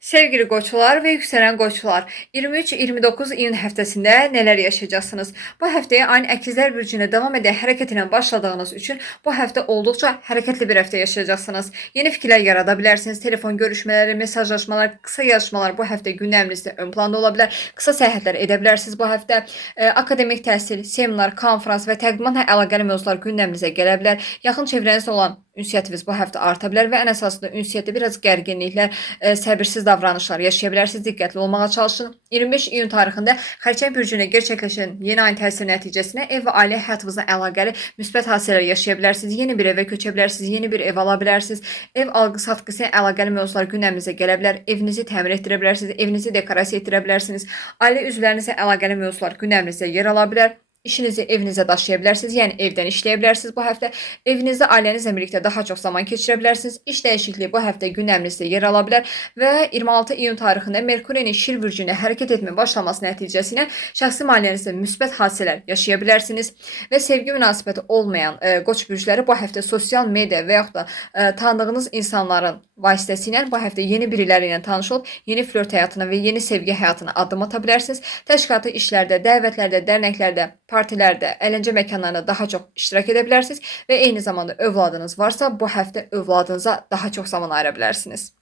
Sevgili qoçlar ve yükselen qoçlar, 23-29 iyun həftəsində neler yaşayacaksınız? Bu həftəyə ayın əkizlər bürcünə devam edən hərəkət ilə başladığınız üçün bu həftə olduqca hərəkətli bir həftə yaşayacaksınız. Yeni fikirlər yarada bilərsiniz. Telefon görüşmələri, mesajlaşmalar, kısa yazışmalar bu həftə gündəminizdə ön planda ola bilər. Kısa səyahətlər edə bilərsiniz bu həftə. Akademik təhsil, seminar, konferans və təqdimatla əlaqəli mövzular gündəminizə gələ bilər. Yaxın çevrənizdə olan ünsiyyətiniz bu həftə arta bilər və ən əsasında ünsiyyətdə biraz gərginliklər, səbirsiz davranışlar yaşaya bilərsiniz. Diqqətli olmağa çalışın. 25 iyun tarixində Xərçəng bürcünə gerçəkləşən yeni ayın təsiri nəticəsində ev və ailə həyatınızla əlaqəli müsbət hadisələr yaşaya bilərsiniz. Yeni bir evə köçə bilərsiniz, yeni bir ev ala bilərsiniz. Ev alqı-satqısı ilə əlaqəli mövzular gündəminizə gələ bilər. Evinizi təmir etdirə bilərsiniz, evinizi dekorasiya etdirə bilərsiniz. Ailə üzvlərinizlə əlaqəli mövzular gündəminizdə yer ala bilər. İşinizi evinizə daşıya bilərsiniz, yəni evdən işləyə bilərsiniz bu həftə. Evinizdə ailənizlə birlikdə daha çox zaman keçirə bilərsiniz. İş dəyişikliyi bu həftə gündəminizdə yer ala bilər və 26 iyun tarixində Merkurinin Şir bürcünə hərəkət etmə başlaması nəticəsində şəxsi maliyyənizdə müsbət hadisələr yaşaya bilərsiniz və sevgi münasibəti olmayan qoç bürcləri bu həftə sosial media və yaxud da tanıdığınız insanların vasitəsilə bu həftə yeni biriləri ilə tanış olub yeni flört həyatına və yeni sevgi həyatına addım ata bilərsiniz. Təşkilatı işlərdə, dəvətlərdə, dərnəklərdə, partilərdə, əyləncə məkanlarında daha çox iştirak edə bilərsiniz və eyni zamanda övladınız varsa bu həftə övladınıza daha çox zaman ayıra bilərsiniz.